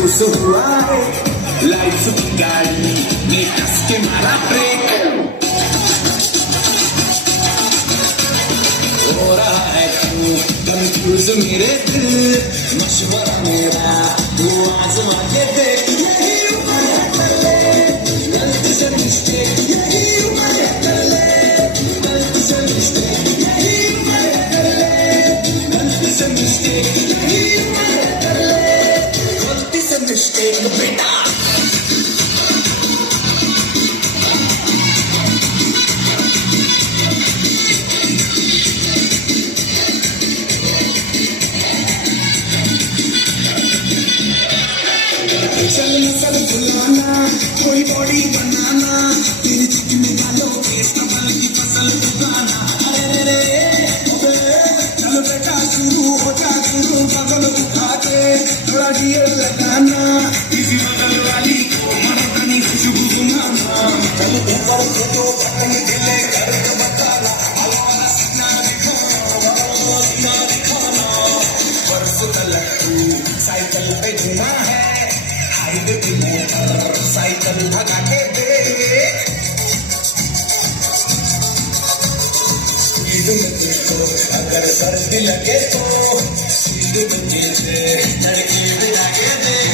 महसूस हुआ है लाइफ की गाड़ी ने कस के मारा ब्रेक हो रहा है तू कंफ्यूज मेरे दिल मशवरा मेरा तू आजमा के देख यही उम्र है कर ले गलती से मिस्टेक यही उम्र है कर ले गलती से मिस्टेक यही उम्र है कर ले गलती से मिस्टेक यही उम्र है कर ले गलती से मिस्टेक बेटा चलना सब भुलाना कोई बॉडी बनाना तेरी चिकनी गालों के कमल की फसल उगाना अरे रे चलो बेटा शुरू हो जा शुरू बगल उठा के थोड़ा गियर लगाना किसी बगल वाली को मर्दानी खुशबू सुनाना चल ऊपर फोटो बटन ढीले करके बताना हमारा सपना दिखाना परसों तलक साइकिल पे घुमा है साइकिल भगा के दे अगर सर्दी लगे तो सीधे बच्चे से लड़के बिना के दे